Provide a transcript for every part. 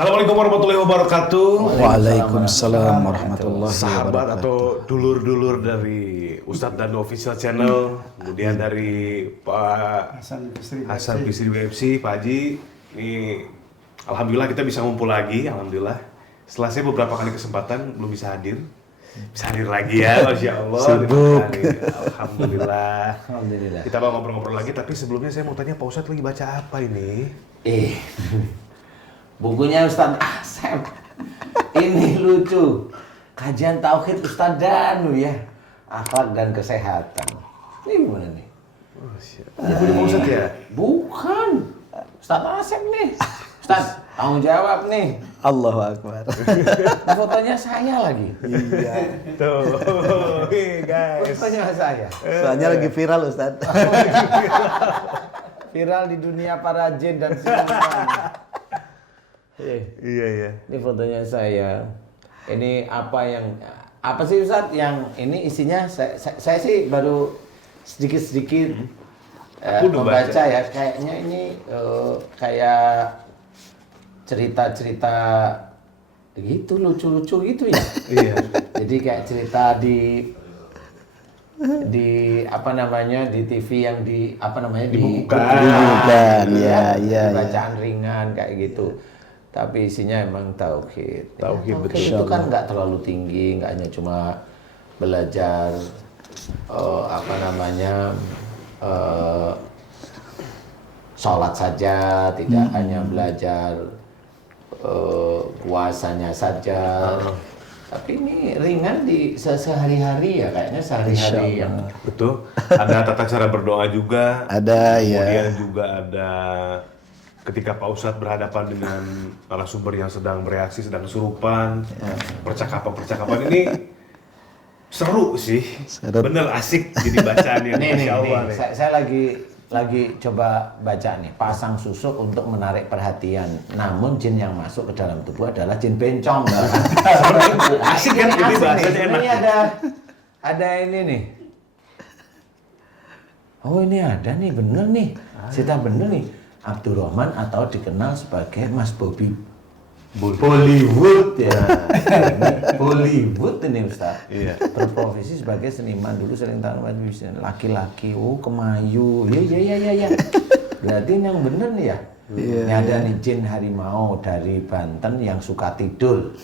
Assalamualaikum warahmatullahi wabarakatuh. Waalaikumsalam warahmatullahi Sahabat atau dulur-dulur dari Ustadz Danu Official Channel, kemudian dari Pak Hasan Bisri WFC, Pak Haji. Ini alhamdulillah kita bisa ngumpul lagi, alhamdulillah. Setelah saya beberapa kali kesempatan belum bisa hadir. Bisa hadir lagi ya, Masya Allah. Sibuk. Alhamdulillah. Alhamdulillah. Kita mau ngobrol-ngobrol lagi, tapi sebelumnya saya mau tanya Pak Ustadz lagi baca apa ini? Bukunya Ustadz Asep. Ini lucu. Kajian Tauhid Ustadz Danu ya. Akhlak dan kesehatan. Ini gimana nih? Ini punya Pak Ustadz ya? Bukan. Ustadz Asep nih. Ustadz, tanggung jawab nih. Allahu Akbar. Fotonya saya lagi. Iya. Tuh, guys. Fotonya saya. Soalnya lagi viral Ustaz. Viral di dunia para jin dan siluman. Iya. Ini fotonya saya. Ini apa sih Ustadz yang ini isinya? Saya sih baru sedikit-sedikit membaca ya. Kayaknya ini kayak cerita-cerita gitu, lucu-lucu gitu ya. Iya. Jadi kayak cerita di apa namanya di TV yang Dibukukan. Ya. bacaan ringan kayak gitu. Tapi isinya emang tauhid. Tauhid, betul. Itu kan nggak terlalu tinggi, nggak hanya cuma belajar sholat saja, tidak hanya belajar puasanya saja. Tapi ini ringan di sehari-hari ya, kayaknya sehari-hari yang Betul. Ada tata cara berdoa juga. Ada ya. Kemudian juga ada ketika Pak Ustadz berhadapan dengan narasumber yang sedang bereaksi, sedang kesurupan. Percakapan-percakapan ini seru sih. Bener asik jadi bacaan yang nih, Masya Allah. nih. saya lagi coba baca nih, pasang susuk untuk menarik perhatian. Namun jin yang masuk ke dalam tubuh adalah jin bencong. Asik kan, ini bahasanya enak. Ini ada ini nih. Oh ini ada nih, bener nih. Cerita bener nih. Abdurrahman atau dikenal sebagai Mas Bobby Bollywood ya. Bollywood ini Ustaz. Iya. Berprofesi sebagai seniman dulu, sering tahu laki-laki. Oh kemayu. Iya. Berarti ini yang bener nih ya. Iya. Ini ada nih jin harimau dari Banten yang suka tidur.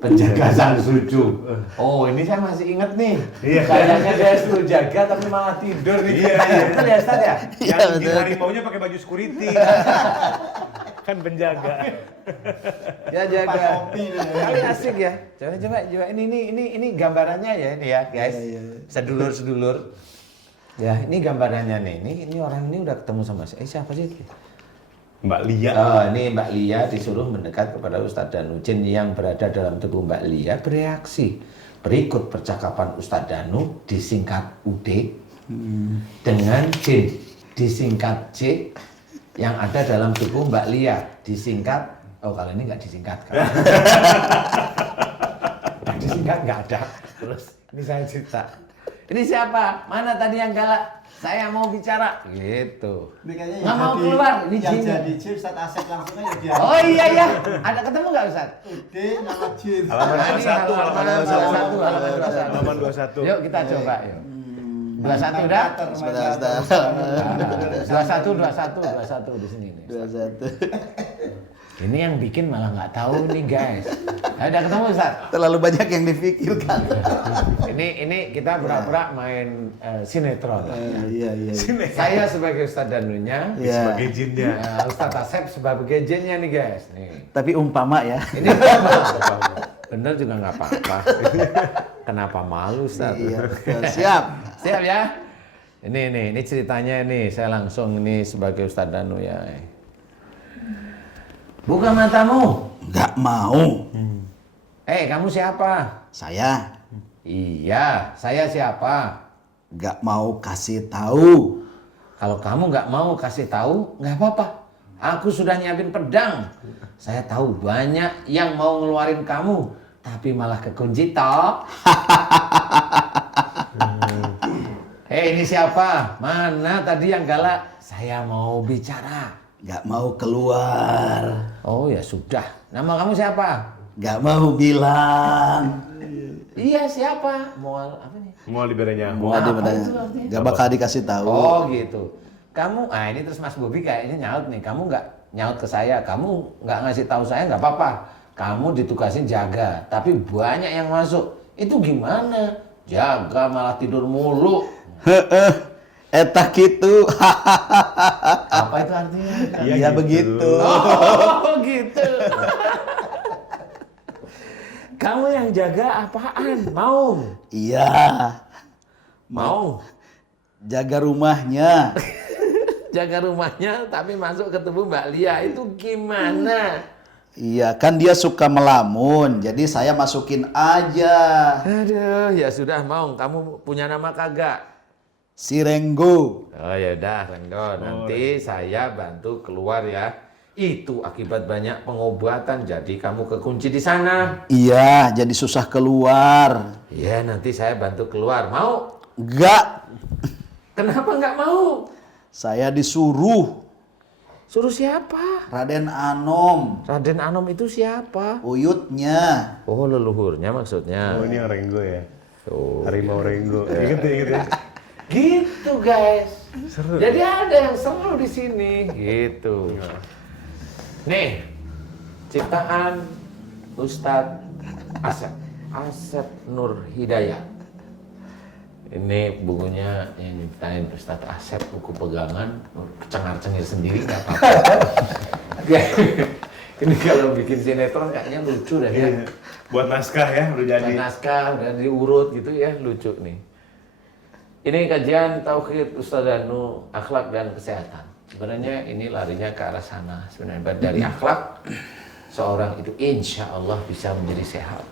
Penjaga sang suju. Oh ini saya masih inget nih. Iya. Kayaknya dia suruh jaga tapi malah tidur nih. Iya. Betul ya Ustaz ya? Yang harimaunya pakai baju security. Kan penjaga. Ya jaga. Kali asik ya. Coba ini gambarannya ya ini ya guys. Sedulur-sedulur. Ya ini gambarannya nih. Ini orang ini udah ketemu sama saya. Siapa sih? Mbak Lia. Oh, ini Mbak Lia disuruh mendekat kepada Ustadz Danu. Jin yang berada dalam tubuh Mbak Lia bereaksi. Berikut percakapan Ustadz Danu disingkat UD dengan jin disingkat J yang ada dalam tubuh Mbak Lia disingkat. Oh kalau ini nggak disingkatkan. Disingkat nggak ada. Terus ini saya cerita. Ini siapa? Mana tadi yang galak? Saya mau bicara. Gitu. Nggak mau keluar. Ini yang jin. jadi jin Ustaz Asep langsung aja dia. Oh iya. Ada ketemu nggak Ustaz? Ude nama jin. Halaman Nah, ini 21, halaman 21. Halaman 21. Yuk kita coba yuk. 21 udah? Sebentar. 21 di sini nih. 21. Ini yang bikin malah nggak tahu nih guys. Udah ketemu Ustaz? Terlalu banyak yang dipikirkan. Ini kita pura-pura main sinetron. Iya. Saya sebagai Ustadz Danunya, Iya. Sebagai jinnya. Ustadz Asep sebagai jinnya nih guys. Nih. Tapi umpama ya. Ini bener juga nggak apa-apa. Kenapa malu Ustaz? Iya. Siap. Siap ya? Ini ceritanya nih. Saya langsung ini sebagai Ustadz Danu ya. Buka matamu. Nggak mau. Kamu siapa? Saya Iya, saya siapa? nggak mau kasih tahu. Kalau kamu nggak mau kasih tahu, nggak apa-apa. Aku sudah nyiapin pedang. Saya tahu banyak yang mau ngeluarin kamu, tapi malah kekunci toh. Ini siapa? Mana tadi yang galak? Saya mau bicara. Nggak mau keluar. Oh ya sudah. Nama kamu siapa? Nggak mau bilang. Iya siapa? Mual apa nih? Mau liberanya. Mau Apa ada itu bedanya. artinya? Nggak bakal dikasih tahu. Oh gitu. Kamu, ini terus Mas Bobi kayaknya nyaut nih. Kamu nggak nyaut ke saya. Kamu nggak ngasih tahu saya nggak apa-apa. Kamu ditugasin jaga. Tapi banyak yang masuk. Itu gimana? Jaga malah tidur mulu. Etak gitu. Apa itu artinya? Iya, Iya gitu. begitu. Oh gitu. Kamu yang jaga apaan? Mau? Iya. Mau? Jaga rumahnya. Jaga rumahnya tapi masuk ketemu Mbak Lia itu gimana? Iya, kan dia suka melamun. Jadi saya masukin aja. Aduh, ya sudah mau. Kamu punya nama kagak? Si Renggo. Oh ya udah, Renggo. Nanti saya bantu keluar ya. Itu akibat banyak pengobatan, jadi kamu kekunci di sana. Iya, jadi susah keluar. Iya, nanti saya bantu keluar. Mau? Enggak. Kenapa nggak mau? Saya disuruh. Suruh siapa? Raden Anom. Raden Anom itu siapa? Uyutnya. Oh, leluhurnya maksudnya. Oh, ini yang Renggo ya. Oh. Harimau Renggo. Ingat ya. Gitu guys. Seru. Jadi ada yang seru di sini. Gitu. Nih, ciptaan Ustadz Asep Nur Hidayat. Ini bukunya yang nyiptain Ustadz Asep, buku pegangan, cengar-cengir sendiri nggak apa-apa. Ini kalau bikin sinetron kayaknya lucu deh ya. Iya. Buat naskah ya, udah jadi. Naskah udah diurut gitu ya, lucu nih. Ini kajian Tauhid Ustadz Danu, akhlak dan kesehatan. Sebenarnya ini larinya ke arah sana. Sebenarnya dari akhlak, seorang itu insya Allah bisa menjadi sehat.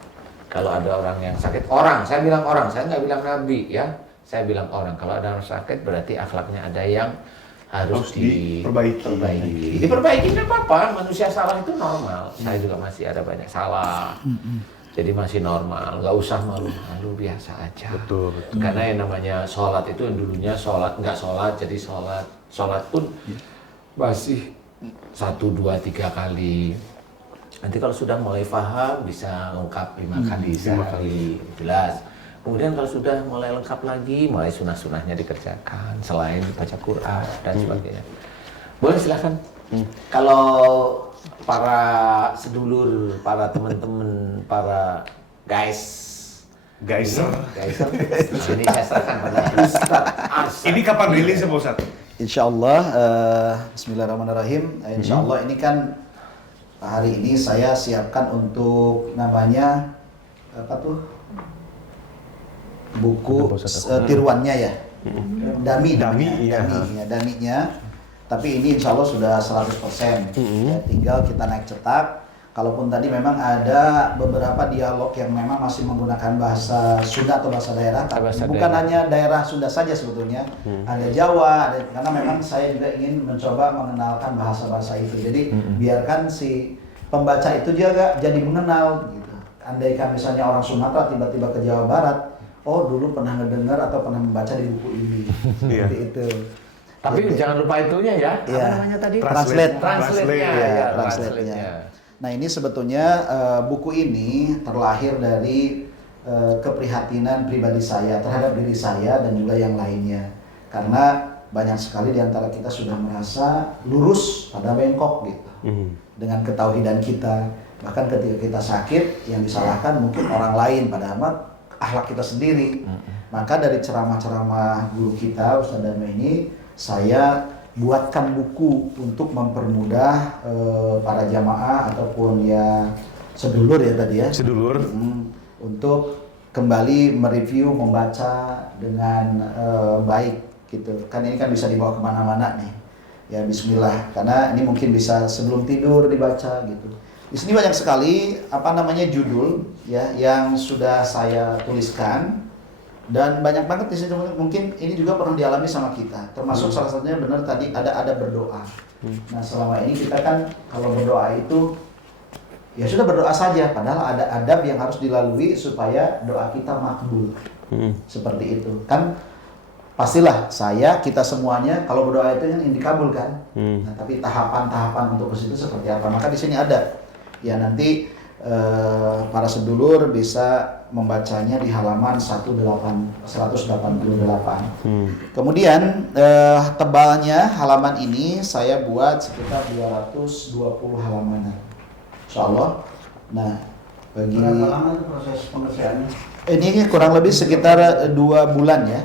Kalau ada orang yang sakit, saya bilang orang, saya nggak bilang nabi ya. Saya bilang orang, kalau ada orang sakit berarti akhlaknya ada yang harus diperbaiki. Diperbaiki nggak apa-apa, manusia salah itu normal. Saya juga masih ada banyak salah. Jadi masih normal, nggak usah malu-malu, biasa aja. Betul. Karena yang namanya sholat itu yang dulunya sholat, nggak sholat, jadi sholat pun masih 1, 2, 3 kali. Nanti kalau sudah mulai paham bisa lengkap 5 kali sehari, jelas. Kemudian kalau sudah mulai lengkap lagi, mulai sunah-sunahnya dikerjakan selain baca Quran dan sebagainya. Boleh silakan. Kalau para sedulur, para teman-teman, para guys, ini saya serahkan pada Ustadz Asep. Ini kapan rilis ya Pak Ustadz? Insya Allah, bismillahirrahmanirrahim. Insya Allah ini kan hari ini saya siapkan untuk namanya apa tuh buku tiruannya ya, daminya. Tapi ini insya Allah sudah 100%. Ya, tinggal kita naik cetak. Kalaupun tadi memang ada beberapa dialog yang memang masih menggunakan bahasa Sunda atau bahasa daerah, bukan hanya daerah Sunda saja sebetulnya, ada Jawa, karena memang saya juga ingin mencoba mengenalkan bahasa-bahasa itu. Jadi biarkan si pembaca itu juga jadi mengenal gitu. Andaikan misalnya orang Sumatera tiba-tiba ke Jawa Barat, oh dulu pernah ngedengar atau pernah membaca di buku ini, seperti itu. Tapi Jadi, jangan lupa itunya ya. Apa namanya tadi? Translate-nya. Ya, translate-nya. Nah ini sebetulnya buku ini terlahir dari keprihatinan pribadi saya terhadap diri saya dan juga yang lainnya. Karena banyak sekali di antara kita sudah merasa lurus pada bengkok gitu. Dengan ketauhidan kita. Bahkan ketika kita sakit yang disalahkan mungkin orang lain, padahal akhlak kita sendiri. Maka dari ceramah-ceramah guru kita Ustadz Danu ini, saya buatkan buku untuk mempermudah para jamaah ataupun ya sedulur ya tadi ya. Sedulur. Untuk kembali mereview, membaca dengan baik gitu. Kan ini kan bisa dibawa kemana-mana nih. Ya Bismillah. Karena ini mungkin bisa sebelum tidur dibaca gitu. Di sini banyak sekali judul ya yang sudah saya tuliskan. Dan banyak banget di situ, mungkin ini juga pernah dialami sama kita. Termasuk salah satunya benar tadi ada berdoa. Nah selama ini kita kan kalau berdoa itu ya sudah berdoa saja. Padahal ada adab yang harus dilalui supaya doa kita makbul. Seperti itu. Kan pastilah kita semuanya kalau berdoa itu kan dikabulkan. Nah, tapi tahapan-tahapan untuk ke situ seperti apa? Maka di sini ada. Ya nanti para sedulur bisa membacanya di halaman 188. Kemudian tebalnya halaman ini saya buat sekitar 220 halaman. Insyaallah. Nah, bagi Berapa lama tuh proses pengerjaannya? ini kurang lebih sekitar 2 bulan ya.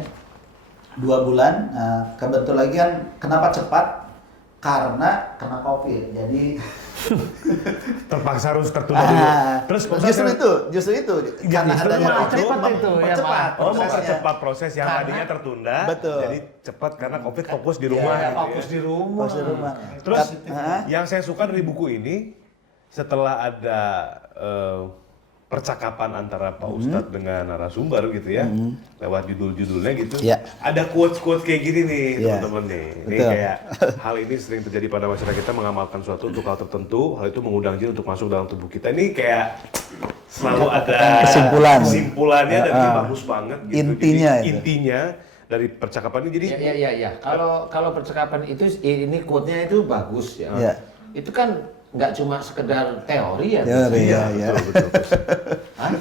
2 bulan. Nah, kebetulan lagi kan kenapa cepat? Karena kena COVID. Jadi Terpaksa harus tertunda dulu. Terus justru itu karena justru adanya mau COVID cepat itu, ya, mempercepat Pak. mau prosesnya. percepat proses yang tadinya tertunda, Betul. jadi cepat karena COVID fokus di rumah. Ya, fokus di rumah. Fokus di rumah. Terus Hah? yang saya suka dari buku ini setelah ada percakapan antara Pak Ustadz dengan narasumber gitu ya, lewat judul-judulnya gitu, Ya. ada quotes-quotes kayak gini nih Ya. teman-teman nih. Ini Betul. kayak hal ini sering terjadi pada masyarakat kita mengamalkan suatu untuk hal tertentu, hal itu mengundang jin untuk masuk dalam tubuh kita. Ini kayak selalu ada kesimpulannya dan ini bagus banget gitu. Intinya Jadi, itu. intinya dari percakapan ini jadi Ya. Kalau percakapan itu ini quote-nya itu bagus ya. Ya. Itu kan nggak cuma sekedar teori ya. Teori ya. betul. Hah?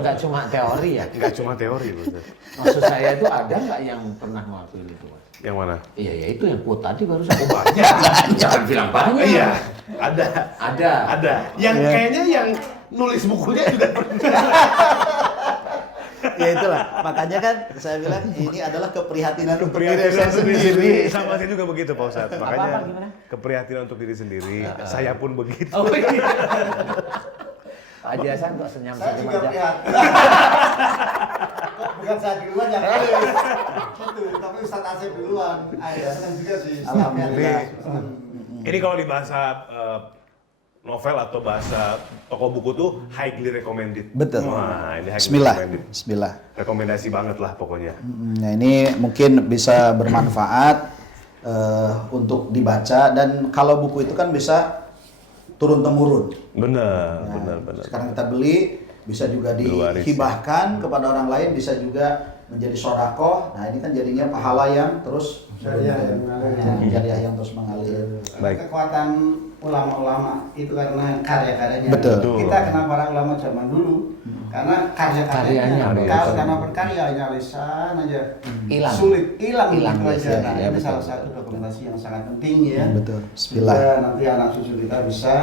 Nggak cuma teori ya. Nggak cuma teori betul. Maksud saya itu ada nggak yang pernah ngelakuin itu, Mas? Yang mana? Iya, ya itu yang quote tadi baru saya. Banyak. Jangan bilang banyak. Iya, ada. Ada. Yang kayaknya yang nulis bukunya juga Ya itulah. Makanya kan saya bilang ini adalah keprihatinan untuk diri keprihatinan saya untuk diri sendiri. sendiri. Sama saya juga begitu Pak Ustadz. Makanya gimana? keprihatinan untuk diri sendiri. Saya pun begitu. Oh iya. Pak Haji Hasan kok senyum Saya senyum juga aja. prihatin. Kok bukan saya duluan yang nulis. Itu, tapi Ustadz Asep duluan. Ya, senang juga sih. Alhamdulillah. Ini kalau di bahasa novel atau bahasa toko buku tuh highly recommended. Betul. Wah, ini highly Bismillah. recommended. Bismillah. Rekomendasi banget lah pokoknya. Nah ini mungkin bisa bermanfaat untuk dibaca dan kalau buku itu kan bisa turun temurun. Benar. Sekarang kita beli bisa juga Diwaris, dihibahkan kepada orang lain, bisa juga menjadi sodakoh. Nah ini kan jadinya pahala yang terus Jariah yang mengalir. jariah yang terus mengalir. Baik. Kekuatan ulama-ulama itu karena karya-karyanya. Betul. Kita kenal para ulama zaman dulu karena karya-karyanya. Karyanya. Karena berkaryanya lisan aja Hilang. sulit hilang Hilang, gitu aja. ya, Nah, ya, ini betul, salah betul, satu betul. dokumentasi yang sangat penting ya. Betul. Bismillah. Sehingga nanti anak cucu kita bisa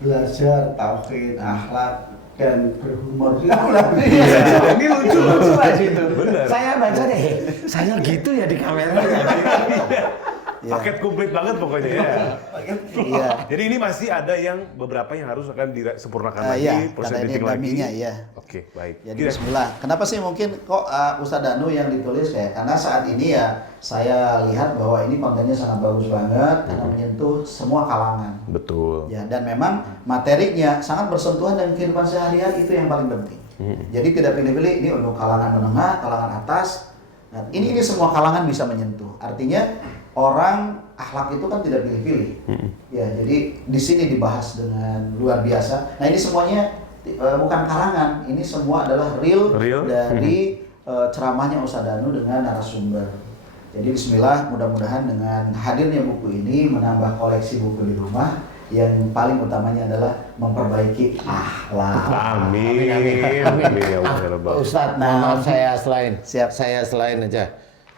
belajar tauhid, akhlak dan berhumor juga. Ini lucu. Mas itu. Bener. Saya baca deh. Saya gitu ya di kameranya. Paket komplit banget pokoknya ya. Iya. Jadi ini masih ada yang beberapa yang harus akan disempurnakan lagi, Iya, proses karena ini editing lagi. dummy-nya, iya. Oke, baik. Jadi Gila. bismillah. Kenapa sih mungkin kok Ustadz Danu yang ditulis kayak? Karena saat ini ya saya lihat bahwa ini kontennya sangat bagus banget karena menyentuh semua kalangan. Betul. Ya, dan memang materinya sangat bersentuhan dengan kehidupan sehari-hari, itu yang paling penting. Jadi tidak pilih-pilih ini untuk kalangan menengah, kalangan atas. Nah, ini semua kalangan bisa menyentuh. Artinya orang akhlak itu kan tidak pilih-pilih. Ya, jadi di sini dibahas dengan luar biasa. Nah, ini semuanya bukan karangan, ini semua adalah real. Dari ceramahnya Ustadz Danu dengan narasumber. Jadi bismillah, mudah-mudahan dengan hadirnya buku ini menambah koleksi buku di rumah, yang paling utamanya adalah memperbaiki akhlak. Amin. Amin. Ya Allah, ya Rabbal. Ustadz, mohon maaf saya selain. Siap. Saya selain aja.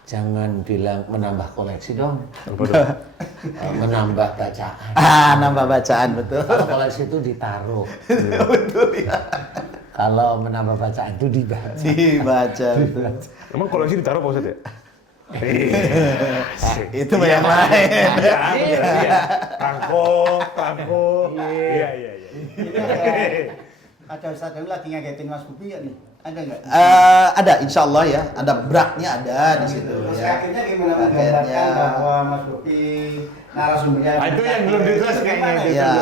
Jangan bilang menambah koleksi dong. Menambah bacaan. Nambah bacaan, betul. Kalau koleksi itu ditaruh. Betul ya. Kalau menambah bacaan itu dibaca. Dibaca, betul. Emang koleksi ditaruh Pak Ustadz ya? Itu yang lain. Iya. Tangkok. Iya. Ada Ustadz Danu lagi ngagetin Mas Bubi ya nih? Ada nggak? Ada, insya Allah ya. Ada braknya ada di situ. Terus Ya. akhirnya gimana menggambarkan bahwa Mas Bubi narasumbernya? Itu yang belum ditulis kayaknya. Iya.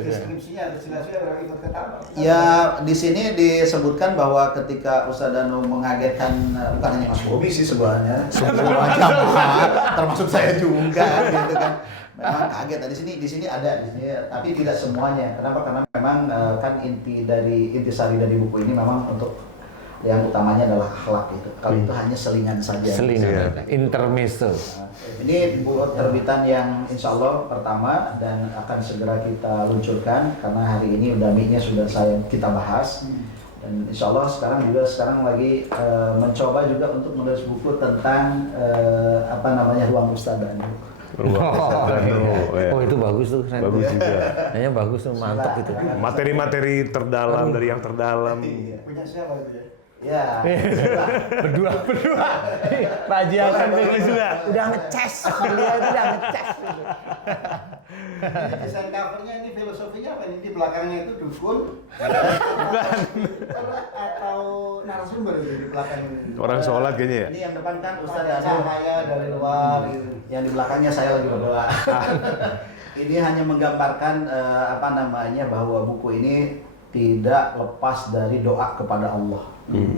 Deskripsinya berapa ikut ketawa? Ya, di sini disebutkan bahwa ketika Ustadz Danu mengagetkan bukan hanya Mas Bobi sih sebenarnya, semua jamaah, termasuk saya juga, gitu kan. Memang kaget. Di sini ada, tapi tidak semuanya. Kenapa? Karena memang kan intisari dari buku ini memang untuk yang utamanya adalah akhlak itu. Kalau itu hanya selingan saja. Selingan, intermezzo. Nah, ini buku terbitan yang insya Allah pertama dan akan segera kita luncurkan karena hari ini undaminya sudah kita bahas. Dan insya Allah sekarang lagi mencoba juga untuk menulis buku tentang ruang Ustadz Danu. Oh, itu bagus tuh, keren. Bagus juga. Kayaknya bagus tuh, mantap itu. Materi-materi terdalam dari yang terdalam. Punya siapa itu ya? Ya, berdua. Pak Haji akan tulis juga. Udah ngecas, dia itu udah ngecas. Ini desain covernya ini filosofinya apa nih? Di belakangnya itu dukun atau narasumber gitu di belakang ini. Orang sholat kayaknya ya. ini yang depan kan Ustadz Danu cahaya dari luar, gitu. Yang di belakangnya saya lagi berdoa. Ini hanya menggambarkan bahwa buku ini tidak lepas dari doa kepada Allah.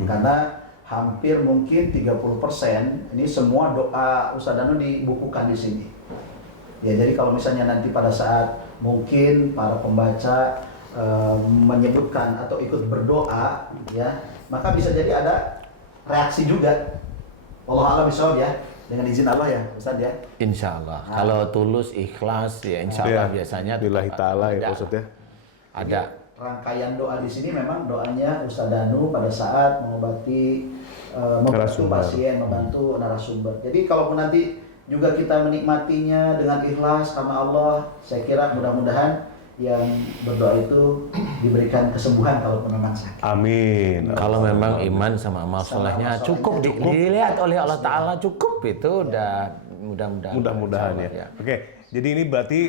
Karena hampir mungkin 30% ini semua doa Ustadz Danu dibukukan di sini. Ya, jadi kalau misalnya nanti pada saat mungkin para pembaca menyebutkan atau ikut berdoa, ya, maka bisa jadi ada reaksi juga. Wallahu a'lam bishawab ya. Dengan izin Allah ya, Ustadz ya. Insya Allah. Kalau tulus, ikhlas, ya insya Allah biasanya. Billahi ta'ala ya ada- maksudnya. Ada. Rangkaian doa di sini memang doanya Ustadz Danu pada saat mengobati membantu Narasumber. pasien, membantu narasumber. Jadi kalaupun nanti juga kita menikmatinya dengan ikhlas sama Allah, saya kira mudah-mudahan yang berdoa itu diberikan kesembuhan kalaupun memang sakit. Amin. Kalau memang iman sama amal solehnya amal cukup, solehnya cukup. dilihat oleh Allah Ta'ala cukup, itu udah mudah-mudahan. Mudah-mudahan Insya Allah, ya. Oke, jadi ini berarti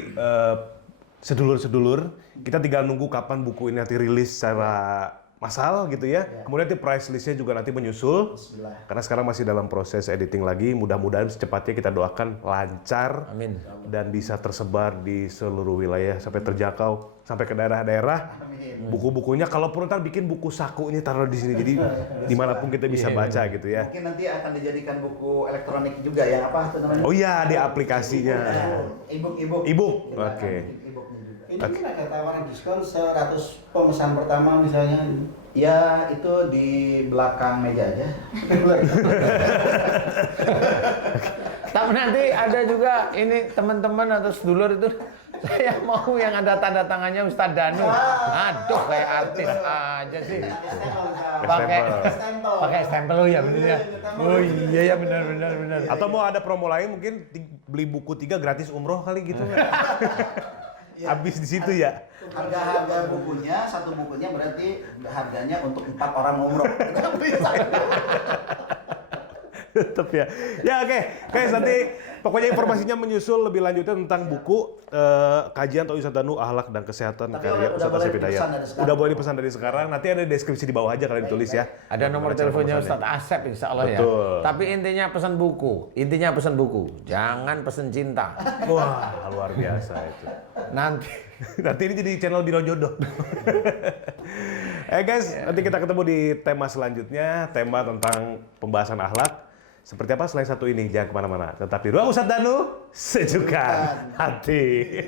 sedulur-sedulur, kita tinggal nunggu kapan buku ini nanti rilis secara massal gitu ya. Kemudian nanti price listnya juga nanti menyusul. Bismillah. Karena sekarang masih dalam proses editing lagi. Mudah-mudahan secepatnya kita doakan lancar Amin. dan bisa tersebar di seluruh wilayah sampai terjangkau sampai ke daerah-daerah. Buku-bukunya kalaupun ntar bikin buku saku ini taruh di sini jadi dimanapun kita bisa baca gitu ya. Mungkin nanti akan dijadikan buku elektronik juga ya, apa itu namanya? Oh iya, di aplikasinya. E-book. E-book, Kita akan oke. bikin e-booknya juga. Ini kan ada tawaran diskon 100 pemesan pertama misalnya. Ya, itu di belakang meja aja. Tapi nanti ada juga ini teman-teman atau sedulur itu saya mau yang ada tanda tangannya Ustadz Danu. Aduh, kayak artis aja sih. Pakai stempel. Oh ya benar ya. Oh iya ya benar. Atau mau ada promo lain mungkin beli buku 3 gratis umroh kali gitu. Habis di situ ya. Harga bukunya, satu bukunya berarti harganya untuk 4 orang umroh. Tetap ya. Ya oke. Guys, nanti pokoknya informasinya menyusul lebih lanjutnya tentang buku kajian atau Ustadz Danu Akhlak dan Kesehatan Tapi karya udah Ustadz boleh Asep Hidayat. dipesan dari sekarang. Udah boleh dipesan dari sekarang. Nanti ada deskripsi di bawah aja kalian ditulis ya. Ada nomor teleponnya Ustadz Asep insya Allah ya. Betul. Tapi intinya pesan buku. Jangan pesan cinta. Wah, luar biasa itu. Nanti ini jadi channel Biro Jodoh. Guys, nanti kita ketemu di tema selanjutnya, tema tentang pembahasan akhlak. Seperti apa selain satu ini, jangan kemana-mana. Tetap di ruang Ustadz Danu, sejukan hati.